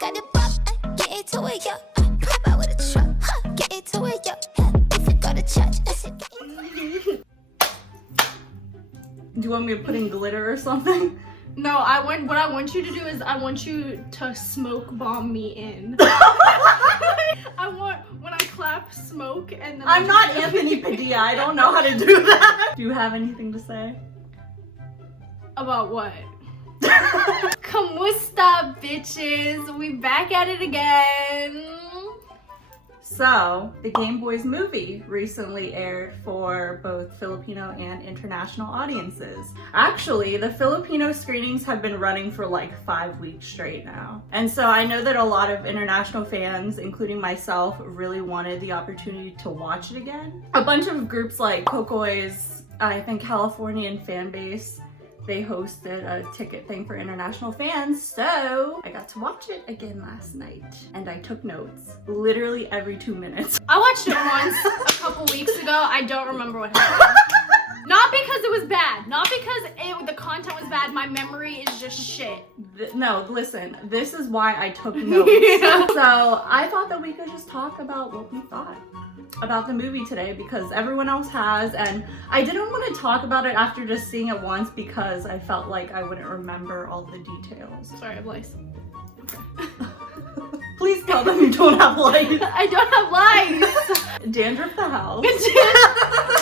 got it pop, get into it, yo. Pop out with a truck, get into it, yo. If you go to church, I said. Do you want me to put in glitter or something? No, what I want you to do is I want you to smoke bomb me in. I want when I clap smoke and then I'm not Anthony Padilla. I don't know how to do that. Do you have anything to say? About what? Kamusta, bitches? We back at it again. So, the Gameboys movie recently aired for both Filipino and international audiences. Actually, the Filipino screenings have been running for like 5 weeks straight now. And so I know that a lot of international fans, including myself, really wanted the opportunity to watch it again. A bunch of groups like Kokoy's, I think, Californian fan base, they hosted a ticket thing for international fans, so I got to watch it again last night. And I took notes, literally every 2 minutes. I watched it once a couple weeks ago. I don't remember what happened. Not because it was bad, not because the content was bad, my memory is just shit. No, listen, this is why I took notes. Yeah. So I thought that we could just talk about what we thought about the movie today because everyone else has, and I didn't want to talk about it after just seeing it once because I felt like I wouldn't remember all the details. Sorry, I have lice. Please tell them you don't have lice. I don't have lice. Dandruff the house.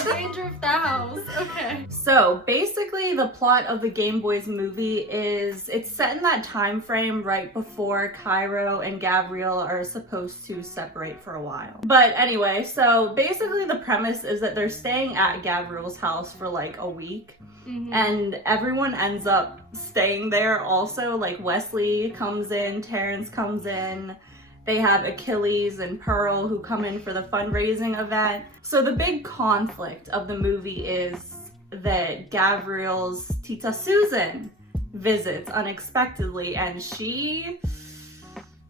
Dandruff the house. Okay. So basically the plot of the Gameboys movie is it's set in that time frame right before Cairo and Gabriel are supposed to separate for a while. But anyway, so basically the premise is that they're staying at Gabriel's house for like a week. Mm-hmm. And everyone ends up staying there also. Like Wesley comes in, Terrence comes in. They have Achilles and Pearl who come in for the fundraising event. So the big conflict of the movie is that Gabriel's Tita Susan visits unexpectedly, and she...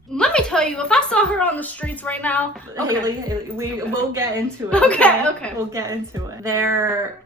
Let me tell you, if I saw her on the streets right now... Okay. Haley, we'll get into it. Okay. We'll get into it. They're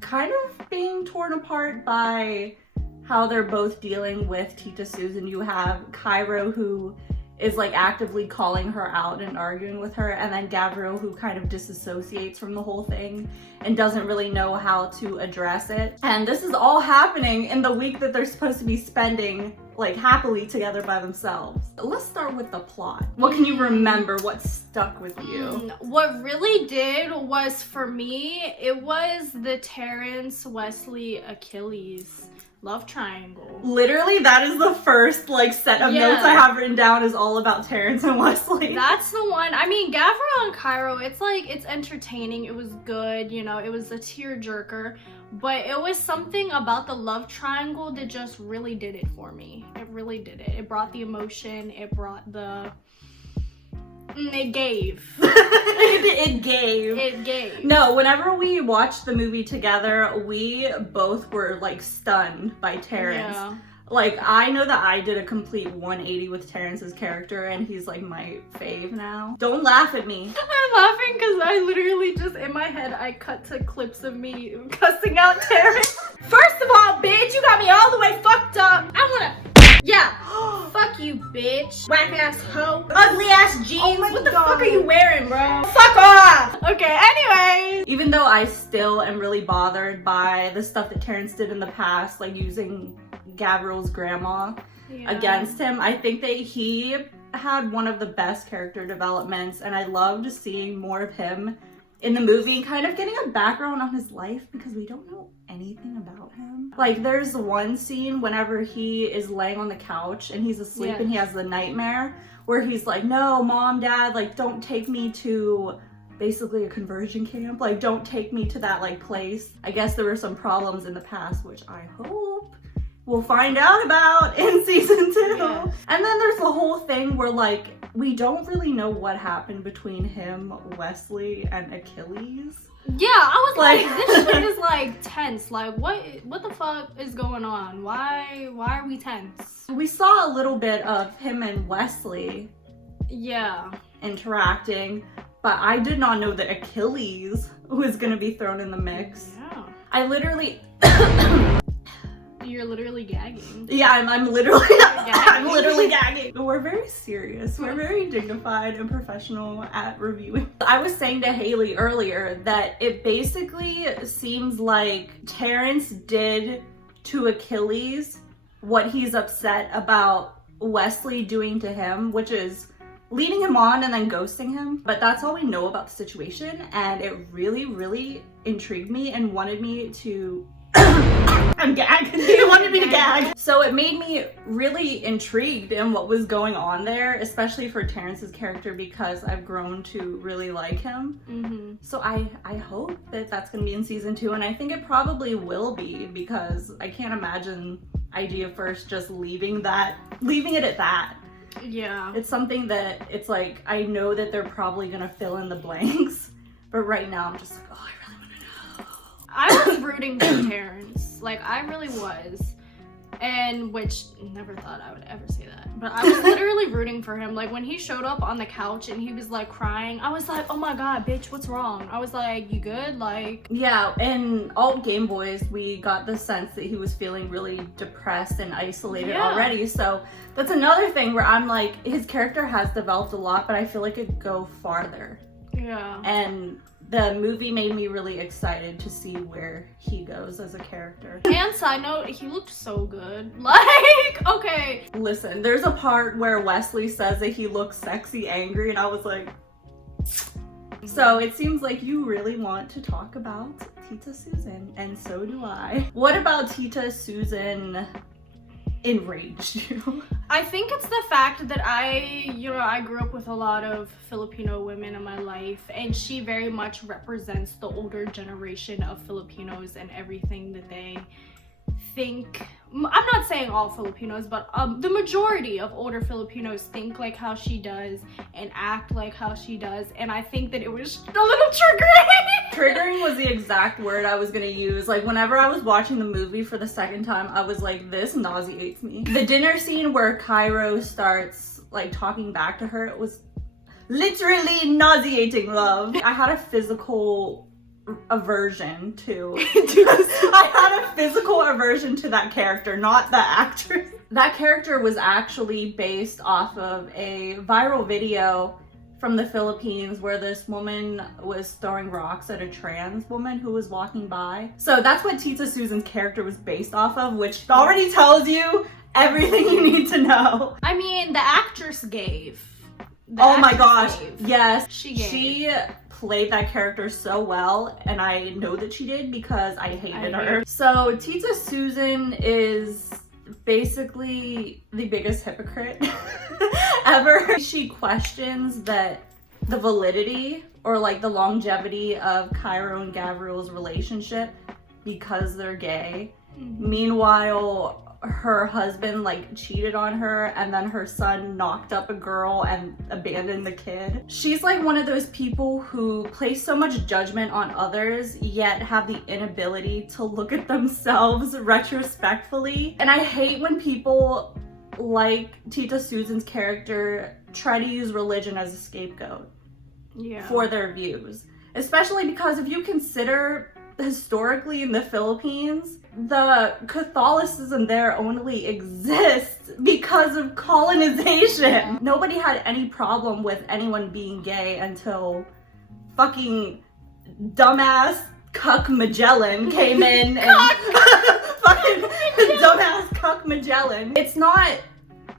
kind of being torn apart by how they're both dealing with Tita Susan. You have Cairo, who is like actively calling her out and arguing with her, and then Gabriel, who kind of disassociates from the whole thing and doesn't really know how to address it. And this is all happening in the week that they're supposed to be spending like happily together by themselves. Let's start with the plot. What can you remember? What stuck with you? What really did was, for me, it was the Terrence, Wesley, Achilles love triangle. Literally, that is the first like set of notes I have written down is all about Terrence and Wesley. That's the one. I mean, Gabriel and Cairo, it's like, it's entertaining. It was good, you know, it was a tearjerker, but it was something about the love triangle that just really did it for me. It really did it. It brought the emotion. It brought the... It gave. It gave. It gave. No, whenever we watched the movie together, we both were like stunned by Terrence. Yeah. Like, I know that I did a complete 180 with Terrence's character, and he's like my fave now. Don't laugh at me. I'm laughing because I literally just, in my head, I cut to clips of me cussing out Terrence. First of all, bitch, you got me all the way fucked up. I wanna... Yeah. Fuck you, bitch. Whack ass hoe. Ugly ass jeans. Oh my what the God. fuck are you wearing, bro? Fuck off. Okay, anyway. Even though I still am really bothered by the stuff that Terrence did in the past, like using Gabriel's grandma against him, I think that he had one of the best character developments, and I loved seeing more of him in the movie and kind of getting a background on his life because we don't know anything about him. Like, there's one scene whenever he is laying on the couch and he's asleep and he has the nightmare where he's like, no, mom, dad, like, don't take me to basically a conversion camp. Like, don't take me to that, like, place. I guess there were some problems in the past, which I hope we'll find out about in season 2. Yeah. And then there's the whole thing where, like, we don't really know what happened between him, Wesley, and Achilles. Yeah, I was like, this shit is like tense. Like, what the fuck is going on? Why are we tense? We saw a little bit of him and Wesley interacting, but I did not know that Achilles was gonna be thrown in the mix. Yeah. I literally You're literally gagging. Yeah, I'm literally gagging. I'm literally gagging. We're very serious. We're very dignified and professional at reviewing. I was saying to Haley earlier that it basically seems like Terrence did to Achilles what he's upset about Wesley doing to him, which is leading him on and then ghosting him. But that's all we know about the situation, and it really, really intrigued me and wanted me to I'm gagging. He wanted me to gag. So it made me really intrigued in what was going on there, especially for Terrence's character, because I've grown to really like him. Mm-hmm. So I hope that that's going to be in season 2, and I think it probably will be, because I can't imagine Idea First just leaving it at that. Yeah. It's something that it's like, I know that they're probably going to fill in the blanks, but right now I'm just like, oh, I really want to know. I was rooting for Terrence. Like, I really was. And which, never thought I would ever say that. But I was literally rooting for him. Like, when he showed up on the couch and he was like crying, I was like, oh my god, bitch, what's wrong? I was like, you good? Like, yeah, in all Gameboys, we got the sense that he was feeling really depressed and isolated already. So that's another thing where I'm like, his character has developed a lot, but I feel like it could go farther. yeah. And the movie made me really excited to see where he goes as a character. And side note, he looked so good. Like, okay. Listen, there's a part where Wesley says that he looks sexy angry, and I was like, so it seems like you really want to talk about Tita Susan, and so do I. What about Tita Susan enraged you? I think it's the fact that I grew up with a lot of Filipino women in my life, and she very much represents the older generation of Filipinos and everything that they think. I'm not saying all Filipinos, but the majority of older Filipinos think like how she does and act like how she does, and I think that it was a little triggering. Triggering was the exact word I was gonna use. Like, whenever I was watching the movie for the second time, I was like, this nauseates me. The dinner scene where Cairo starts like talking back to her, it was literally nauseating, love. I had a physical aversion to I had a physical aversion to that character, not the actress. That character was actually based off of a viral video from the Philippines where this woman was throwing rocks at a trans woman who was walking by. So that's what Tita Susan's character was based off of, which already tells you everything you need to know. I mean, the actress gave. Oh my gosh, yes. She gave. She played that character so well, and I know that she did because I hated her. So Tita Susan is basically the biggest hypocrite ever. She questions the validity or like the longevity of Cairo and Gavriel's relationship because they're gay. Mm-hmm. Meanwhile, her husband like cheated on her, and then her son knocked up a girl and abandoned the kid. She's like one of those people who place so much judgment on others yet have the inability to look at themselves retrospectfully. And I hate when people like Tita Susan's character try to use religion as a scapegoat for their views, especially because if you consider historically in the Philippines, the Catholicism there only exists because of colonization. Nobody had any problem with anyone being gay until fucking dumbass Cuck Magellan came in and fucking dumbass Cuck Magellan. It's not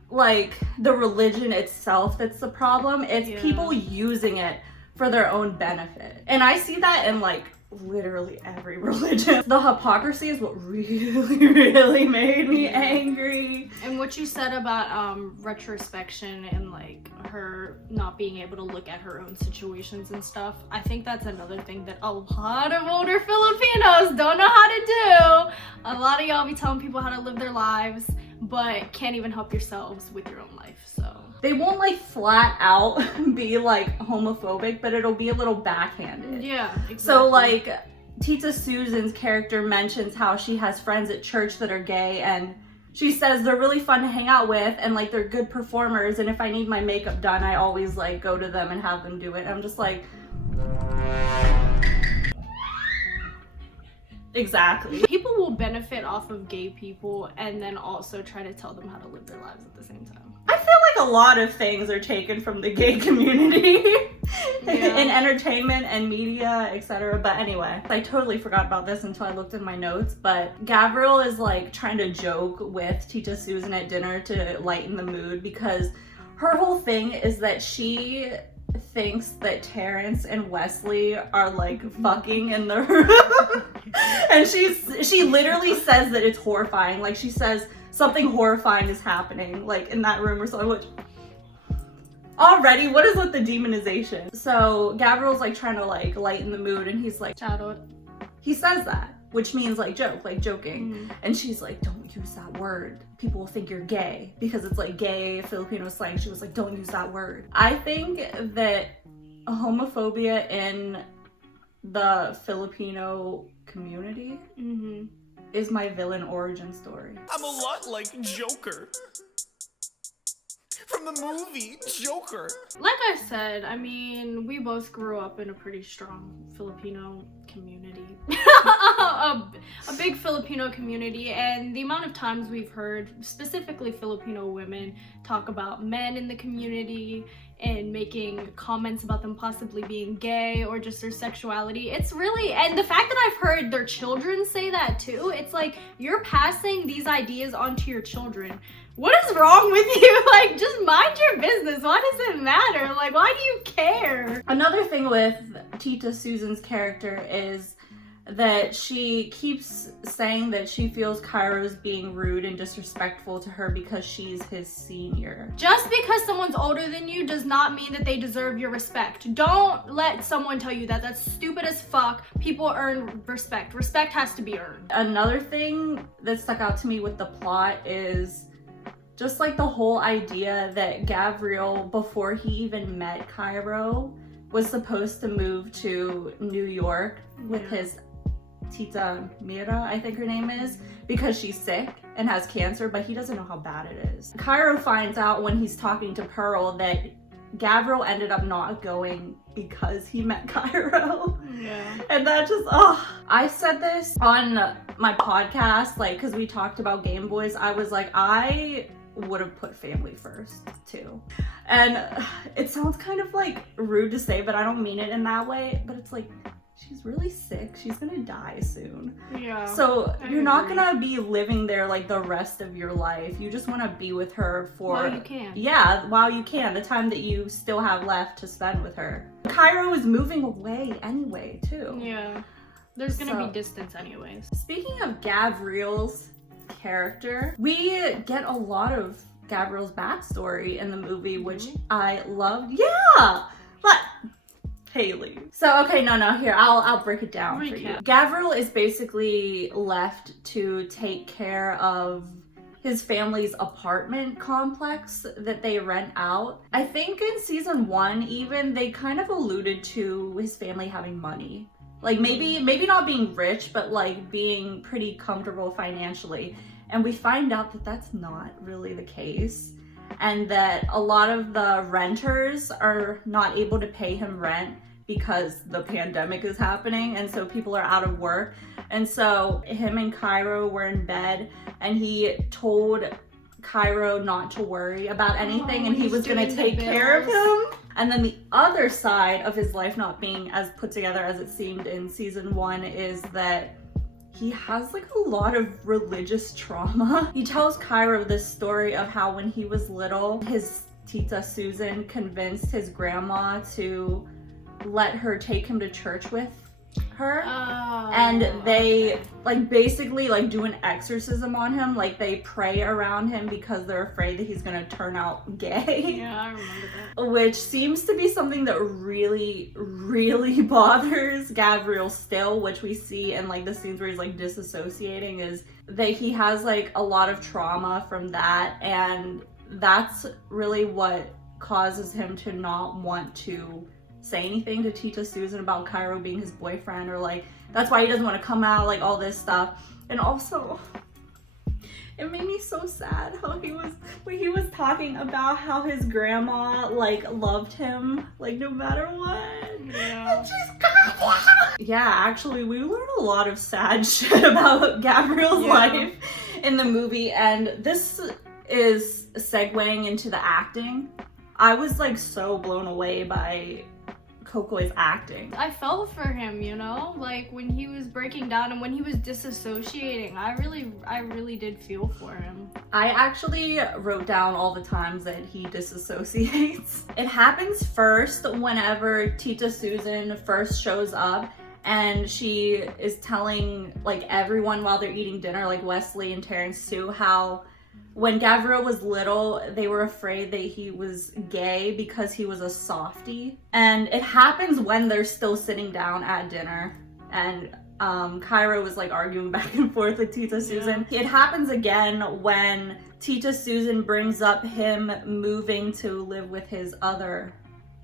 like the religion itself that's the problem, it's people using it for their own benefit. And I see that in like literally every religion. The hypocrisy is what really made me angry. And what you said about retrospection and like her not being able to look at her own situations and stuff, I think that's another thing that a lot of older Filipinos don't know how to do. A lot of y'all be telling people how to live their lives, but can't even help yourselves with your own life. So they won't like flat out be like homophobic, but it'll be a little backhanded. Yeah, exactly. So like Tita Susan's character mentions how she has friends at church that are gay, and she says they're really fun to hang out with and like they're good performers, and if I need my makeup done, I always like go to them and have them do it. I'm just like, Exactly. People will benefit off of gay people and then also try to tell them how to live their lives at the same time. I feel like a lot of things are taken from the gay community in entertainment and media, etc. But anyway, I totally forgot about this until I looked in my notes. But Gabriel is like trying to joke with Tita Susan at dinner to lighten the mood because her whole thing is that she thinks that Terrence and Wesley are like fucking in the room. And she literally says that it's horrifying. Like she says something horrifying is happening like in that room or something, which already, what is with the demonization? So Gabriel's like trying to like lighten the mood and he's like, he says that, which means like joke, like joking. And she's like, don't use that word. People will think you're gay because it's like gay Filipino slang. She was like, don't use that word. I think that homophobia in the Filipino community is my villain origin story. I'm a lot like Joker from the movie Joker. Like I said, I mean, we both grew up in a pretty strong Filipino community. a big Filipino community, and the amount of times we've heard specifically Filipino women talk about men in the community and making comments about them possibly being gay or just their sexuality, it's really, and the fact that I've heard their children say that too, it's like you're passing these ideas onto your children. What is wrong with you? Like, just mind your business. Why does it matter? Like, why do you care? Another thing with Tita Susan's character is that she keeps saying that she feels Cairo's being rude and disrespectful to her because she's his senior. Just because someone's older than you does not mean that they deserve your respect. Don't let someone tell you that. That's stupid as fuck. People earn respect. Respect has to be earned. Another thing that stuck out to me with the plot is just like the whole idea that Gabriel, before he even met Cairo, was supposed to move to New York with his Tita Mira, I think her name is, because she's sick and has cancer, but he doesn't know how bad it is. Cairo finds out when he's talking to Pearl that Gabriel ended up not going because he met Cairo. And that just, I said this on my podcast, like, because we talked about Gameboys. I was like, I would have put family first too. And it sounds kind of like rude to say, but I don't mean it in that way, but it's like, she's really sick. She's gonna die soon. So you're not gonna be living there like the rest of your life. You just want to be with her for while you can. Yeah, while you can. The time that you still have left to spend with her. Cairo is moving away anyway too. Yeah. There's gonna be distance anyways. Speaking of Gabriel's character, we get a lot of Gabriel's backstory in the movie, which I loved. Yeah, but Haley. So okay, no, here, I'll break it down for you. Gabriel is basically left to take care of his family's apartment complex that they rent out. I think in season 1 even, they kind of alluded to his family having money. Like maybe not being rich, but like being pretty comfortable financially. And we find out that that's not really the case. And that a lot of the renters are not able to pay him rent because the pandemic is happening, and so people are out of work. And so him and Cairo were in bed, and he told Cairo not to worry about anything, and he was gonna take care of him. And then the other side of his life not being as put together as it seemed in season 1 is that he has like a lot of religious trauma. He tells Cairo this story of how when he was little, his Tita Susan convinced his grandma to let her take him to church with her. And they like basically like do an exorcism on him. Like they pray around him because they're afraid that he's gonna turn out gay. Yeah, I remember that. Which seems to be something that really, really bothers Gabriel still, which we see in like the scenes where he's like disassociating, is that he has like a lot of trauma from that, and that's really what causes him to not want to say anything to Tita Susan about Cairo being his boyfriend, or like that's why he doesn't want to come out, like all this stuff. And also it made me so sad how he was talking about how his grandma like loved him like no matter what. Yeah. And she's Yeah, actually, we learned a lot of sad shit about Gabriel's life in the movie, and this is segueing into the acting. I was like so blown away by Kokoi's acting. I felt for him, you know, like when he was breaking down and when he was disassociating, I really did feel for him. I actually wrote down all the times that he disassociates. It happens first whenever Tita Susan first shows up and she is telling like everyone while they're eating dinner, like Wesley and Terrence too, how when Gabriel was little, they were afraid that he was gay because he was a softie. And it happens when they're still sitting down at dinner and Cairo was like arguing back and forth with Tita Susan. It happens again when Tita Susan brings up him moving to live with his other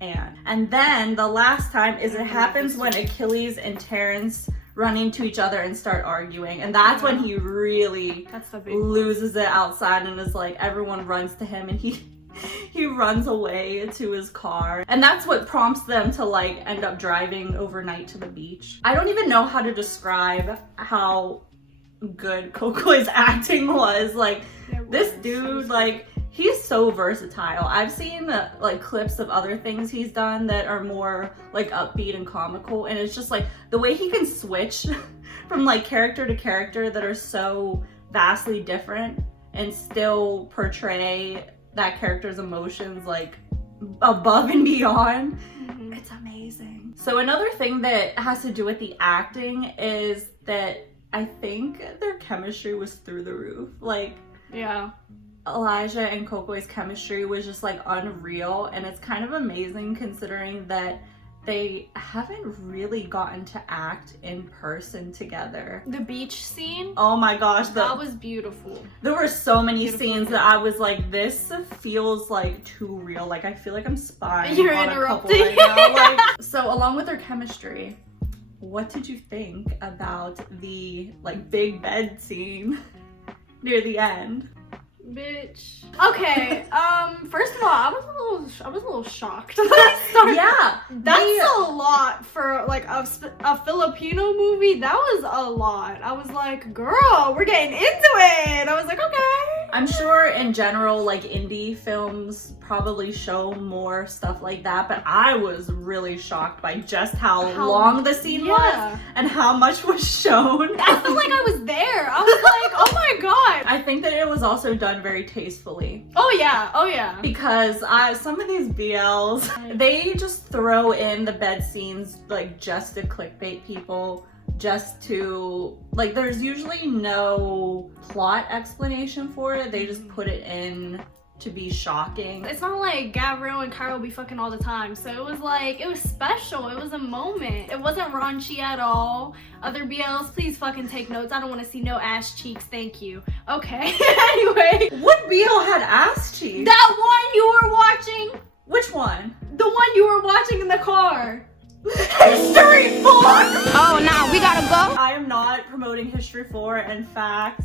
aunt. And then the last time is it happens when Achilles and Terrence run into each other and start arguing, and that's when he really loses it outside and is like, everyone runs to him and he runs away to his car, and that's what prompts them to like end up driving overnight to the beach. I don't even know how to describe how good Kokoi's acting was. Like, this dude, like, he's so versatile. I've seen like clips of other things he's done that are more like upbeat and comical, and it's just like the way he can switch from like character to character that are so vastly different and still portray that character's emotions like above and beyond. It's amazing. So another thing that has to do with the acting is that I think their chemistry was through the roof. Like, yeah, Elijah and Kokoi's chemistry was just like unreal, and it's kind of amazing considering that they haven't really gotten to act in person together. The beach scene, oh my gosh, that was beautiful. There were so many scenes that I was like, this feels like too real. Like, I feel like I'm spying on a couple right now. Like, so along with their chemistry, what did you think about the like big bed scene near the end? Bitch. Okay, first of all, I was a little shocked. Yeah, that's a lot for like a Filipino movie. That was a lot. I was like, girl, we're getting into it. I was like, okay. I'm sure in general, like indie films probably show more stuff like that, but I was really shocked by just how long the scene was and how much was shown. I felt like I was there. I was like, oh my god. I think that it was also done very tastefully. Oh yeah. Because some of these BLs, they just throw in the bed scenes like just to clickbait people, just to like, there's usually no plot explanation for it. They just put it in to be shocking. It's not like Gabriel and Cairo be fucking all the time, so it was like, it was special, it was a moment. It wasn't raunchy at all. Other BLs, please fucking take notes. I don't want to see no ass cheeks, thank you. Okay. Anyway, what BL had ass cheeks? That one you were watching. Which one? The one you were watching in the car. History 4! Oh, now we gotta go. I am not promoting History 4. In fact,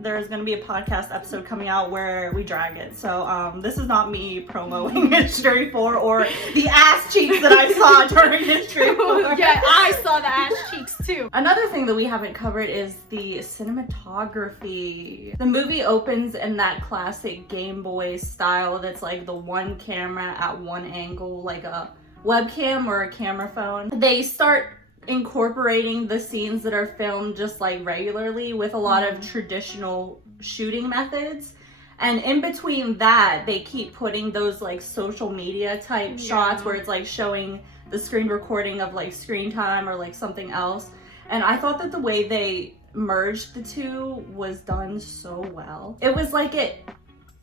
there's going to be a podcast episode coming out where we drag it. So this is not me promoting History 4 or the ass cheeks that I saw during History 4. Yeah, I saw the ass cheeks too. Another thing that we haven't covered is the cinematography. The movie opens in that classic Gameboys style that's like the one camera at one angle, like a webcam or a camera phone. They start incorporating the scenes that are filmed just like regularly with a lot of traditional shooting methods, and in between that they keep putting those like social media type shots where it's like showing the screen recording of like screen time or like something else. And I thought that the way they merged the two was done so well. It was like it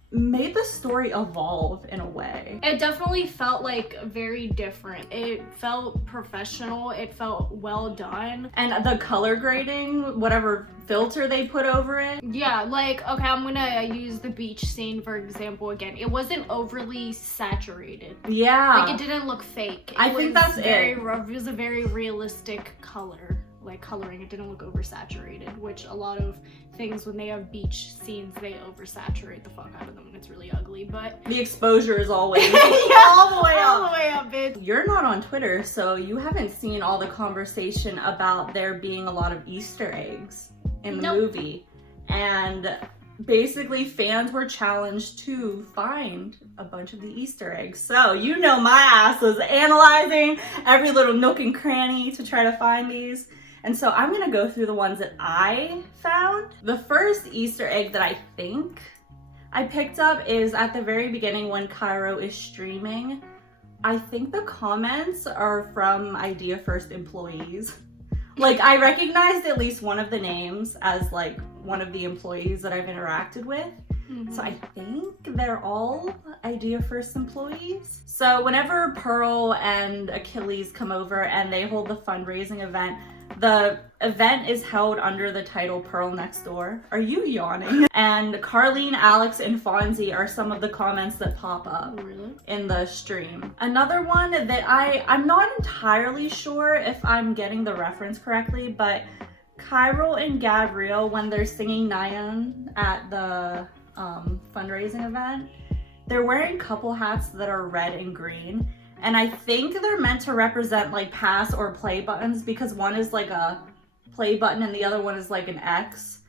made the story evolve in a way. It definitely felt like very different. It felt professional. It felt well done. And the color grading, whatever filter they put over it. Yeah, like, okay, I'm gonna use the beach scene for example again. It wasn't overly saturated. Yeah. Like, it didn't look fake. I think that's it. It was a very realistic color. like coloring. It didn't look oversaturated, which a lot of things when they have beach scenes, they oversaturate the fuck out of them and it's really ugly. But the exposure is always all the way up, bitch. You're not on Twitter, so you haven't seen all the conversation about there being a lot of Easter eggs in the movie. And basically fans were challenged to find a bunch of the Easter eggs. So you know my ass was analyzing every little nook and cranny to try to find these. And so I'm gonna go through the ones that I found. The first Easter egg that I think I picked up is at the very beginning when Cairo is streaming. I think the comments are from Idea First employees. Like, I recognized at least one of the names as like one of the employees that I've interacted with. Mm-hmm. So I think they're all Idea First employees. So whenever Pearl and Achilles come over and they hold the fundraising event, the event is held under the title Pearl Next Door. Are you yawning? And Carlene, Alex, and Fonzie are some of the comments that pop up in the stream. Another one that I'm not entirely sure if I'm getting the reference correctly, but Cairo and Gabriel, when they're singing Nayan at the fundraising event, they're wearing couple hats that are red and green. And I think they're meant to represent like pass or play buttons, because one is like a play button and the other one is like an X,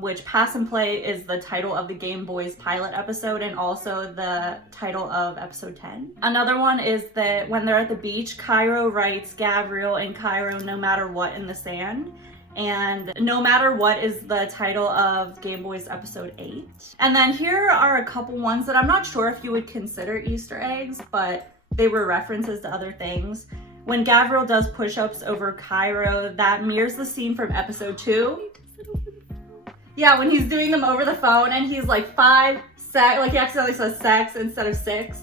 which pass and play is the title of the Gameboys pilot episode and also the title of episode 10. Another one is that when they're at the beach, Cairo writes Gabriel and Cairo no matter what in the sand. And no matter what is the title of Gameboys episode 8. And then here are a couple ones that I'm not sure if you would consider Easter eggs, but they were references to other things. When Gabriel does push-ups over Cairo, that mirrors the scene from episode 2. Yeah, when he's doing them over the phone and he's like 5 sex, like he accidentally says sex instead of 6.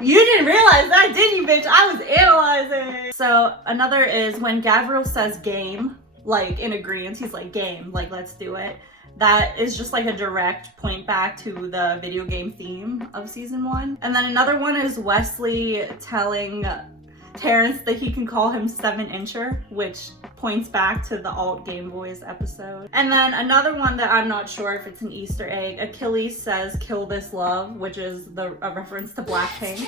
You didn't realize that, did you, bitch? I was analyzing. So another is when Gabriel says game, like in agreement, he's like game, like let's do it. That is just like a direct point back to the video game theme of season 1. And then another one is Wesley telling Terrence that he can call him 7-incher, which points back to the Alt Gameboys episode. And then another one that I'm not sure if it's an Easter egg, Achilles says kill this love, which is a reference to Blackpink.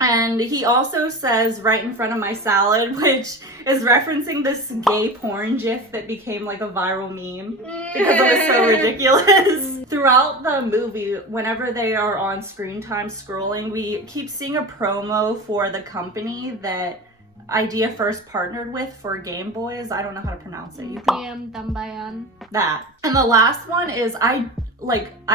And he also says right in front of my salad, which is referencing this gay porn gif that became like a viral meme because it was so ridiculous. Throughout the movie, whenever they are on screen time scrolling, we keep seeing a promo for the company that Idea First partnered with for Gameboys. I don't know how to pronounce it. That. And the last one is I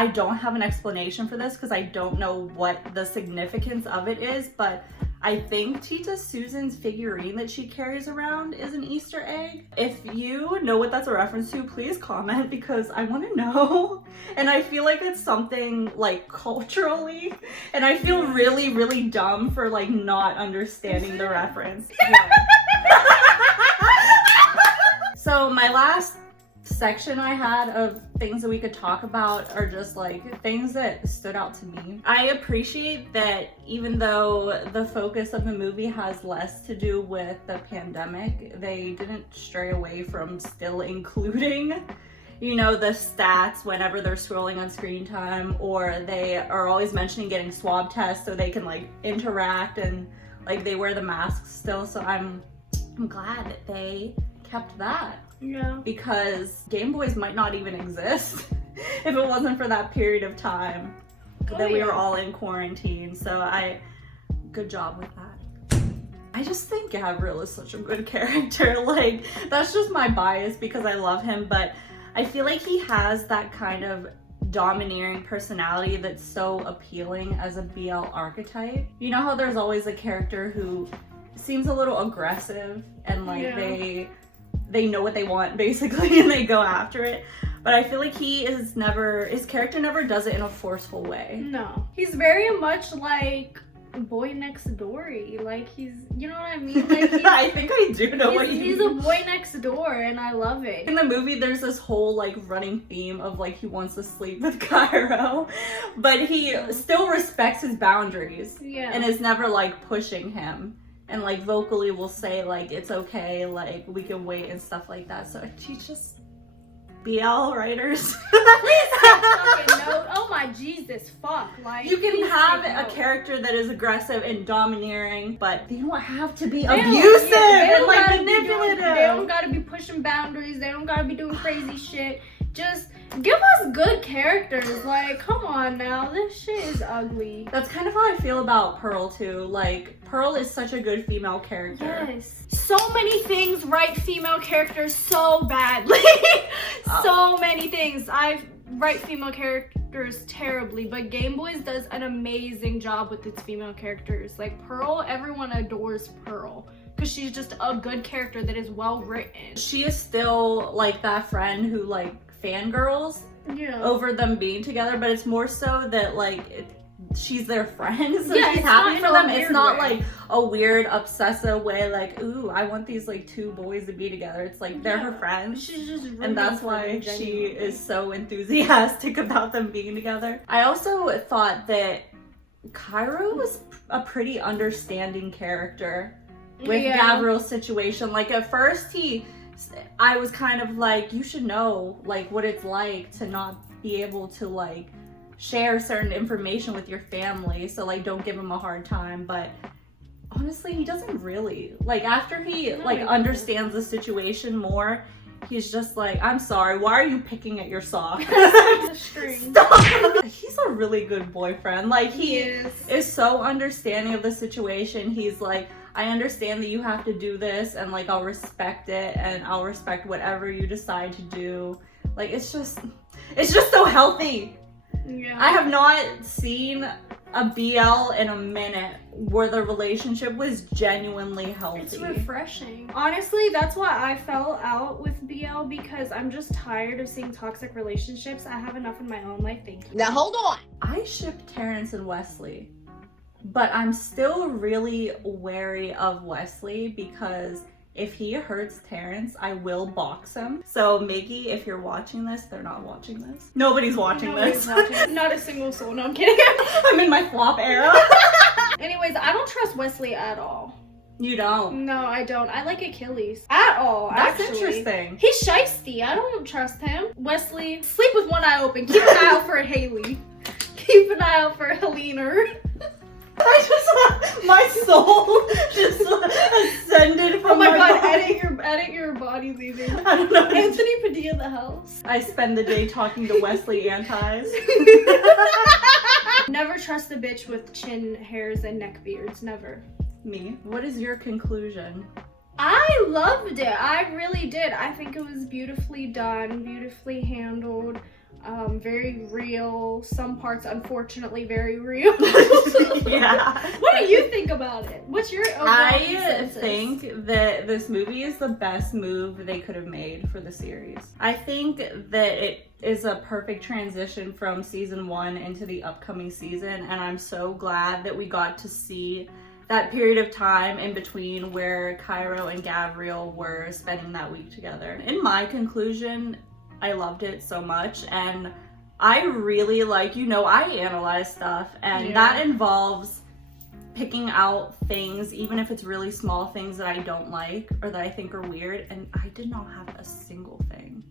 don't have an explanation for this because I don't know what the significance of it is, but I think Tita Susan's figurine that she carries around is an Easter egg. If you know what that's a reference to, please comment because I want to know. And I feel like it's something like culturally, and I feel really, really dumb for like not understanding the reference. So my last section I had of things that we could talk about are just like things that stood out to me. I appreciate that even though the focus of the movie has less to do with the pandemic, they didn't stray away from still including, you know, the stats whenever they're scrolling on screen time, or they are always mentioning getting swab tests so they can like interact and like they wear the masks still. So I'm glad that they kept that. Yeah. Because Gameboys might not even exist if it wasn't for that period of time that we were all in quarantine. So good job with that. I just think Gabriel is such a good character. Like, that's just my bias because I love him, but I feel like he has that kind of domineering personality that's so appealing as a BL archetype. You know how there's always a character who seems a little aggressive and like they know what they want basically and they go after it. But I feel like his character never does it in a forceful way. No. He's very much like boy next door-y. Like he's, you know what I mean? Like I think I do know what you mean. He's a boy next door and I love it. In the movie there's this whole like running theme of like he wants to sleep with Cairo, but he still respects his boundaries and is never like pushing him. and like vocally will say like it's okay, like we can wait and stuff like that. So she's just BL writers. Oh my Jesus, fuck! Like you can have a character that is aggressive and domineering, but they don't have to be abusive and like manipulative. They don't gotta be pushing boundaries. They don't gotta be doing crazy shit. Just give us good characters. Like, come on now, this shit is ugly. That's kind of how I feel about Pearl too. Like, Pearl is such a good female character. Yes. So many things write female characters so badly. So many things. I write female characters terribly, but Gameboys does an amazing job with its female characters. Like Pearl, everyone adores Pearl because she's just a good character that is well written. She is still like that friend who like fangirls over them being together, but it's more so that like she's their friend, so she's happy for them. It's not like a weird obsessive way like, ooh, I want these like two boys to be together. It's like they're her friends. She's just and that's why she is so enthusiastic about them being together. I also thought that Cairo was a pretty understanding character with Gabriel's situation. Like at first I was kind of like, you should know like what it's like to not be able to like share certain information with your family, so like don't give him a hard time. But honestly, he doesn't really. Like after he understands the situation more, he's just like, I'm sorry, why are you picking at your sock? Stop. He's a really good boyfriend. Like he is so understanding of the situation. He's like, I understand that you have to do this, and like I'll respect it, and I'll respect whatever you decide to do. Like it's just so healthy. Yeah. I have not seen a BL in a minute where the relationship was genuinely healthy. It's refreshing. Honestly, that's why I fell out with BL, because I'm just tired of seeing toxic relationships. I have enough in my own life, thank you. Now hold on. I ship Terrence and Wesley, but I'm still really wary of Wesley because if he hurts Terrence, I will box him. So Miggy, if you're watching this, they're not watching this. Nobody's watching this. Not a single soul. No, I'm kidding. I'm in my flop era. Anyways, I don't trust Wesley at all. You don't? No, I don't. I like Achilles. At all, That's actually. interesting. He's shiesty. I don't trust him. Wesley, sleep with one eye open. Keep an eye out for a Haley. Keep an eye out for a Helena. I just, my soul just ascended from oh my god, body. edit your body leaving. I don't know. Anthony Padilla the house. I spend the day talking to Wesley Antis. Never trust a bitch with chin hairs and neck beards. Never. Me. What is your conclusion? I loved it. I really did. I think it was beautifully done, beautifully handled. Very real. Some parts, unfortunately, very real. Yeah. What do you think about it? What's your overall I think that this movie is the best move they could have made for the series. I think that it is a perfect transition from season 1 into the upcoming season, and I'm so glad that we got to see that period of time in between where Cairo and Gabriel were spending that week together. In my conclusion, I loved it so much, and I really like, I analyze stuff, and that involves picking out things, even if it's really small things that I don't like or that I think are weird, and I did not have a single thing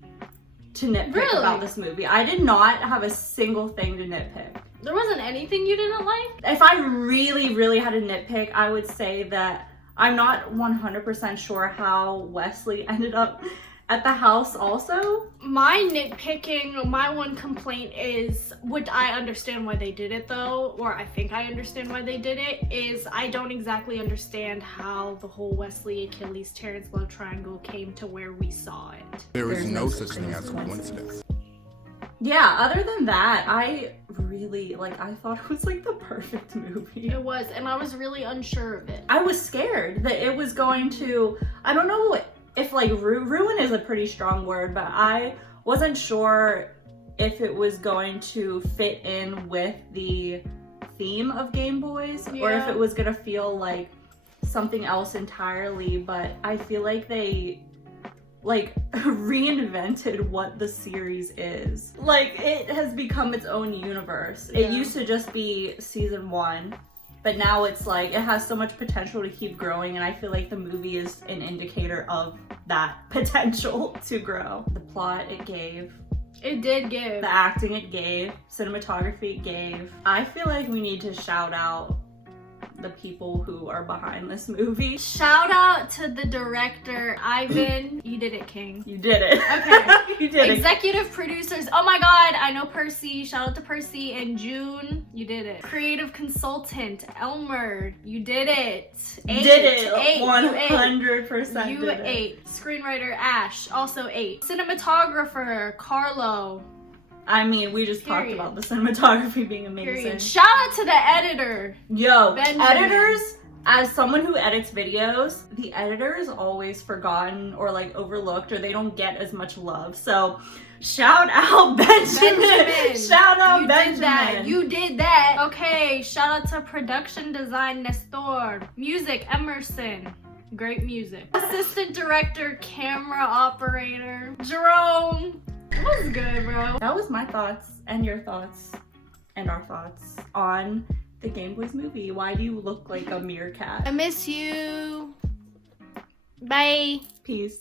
to nitpick about this movie. I did not have a single thing to nitpick. There wasn't anything you didn't like? If I really, really had to nitpick, I would say that I'm not 100% sure how Wesley ended up at the house also. My nitpicking, my one complaint is, which I understand why they did it though, or I think I understand why they did it, is I don't exactly understand how the whole Wesley, Achilles, Terrence love triangle came to where we saw it. There is no such thing as coincidence. Yeah, other than that, I really, I thought it was the perfect movie. It was, and I was really unsure of it. I was scared that it was going to, I don't know if ruin is a pretty strong word, but I wasn't sure if it was going to fit in with the theme of Gameboys or if it was gonna feel like something else entirely. But I feel like they reinvented what the series is. It has become its own universe. It used to just be season 1, But now it's like, it has so much potential to keep growing, and I feel like the movie is an indicator of that potential to grow. The plot it gave. It did give. The acting it gave. Cinematography it gave. I feel like we need to shout out the people who are behind this movie. Shout out to the director, Ivan. You did it, King. You did it. Okay. You did it. Executive producers. Oh my god, I know Percy. Shout out to Percy and June. You did it. Creative consultant, Elmer. You did it. Did it. Eight. 100% You did it. ate. Screenwriter, Ash. Also 8. Cinematographer, Carlo. I mean, we just talked Period. about the cinematography being amazing. Period. Shout out to the editor. Yo, Benjamin. editors, as someone who edits videos, the editor is always forgotten or like overlooked, or they don't get as much love. So shout out Benjamin. Shout out Benjamin. You did that. Okay, shout out to production design, Nestor. Music, Emerson. Great music. Assistant director, camera operator, Jerome. It was good, bro. That was my thoughts and your thoughts and our thoughts on the Gameboys movie. Why do you look like a meerkat? I miss you. Bye. Peace.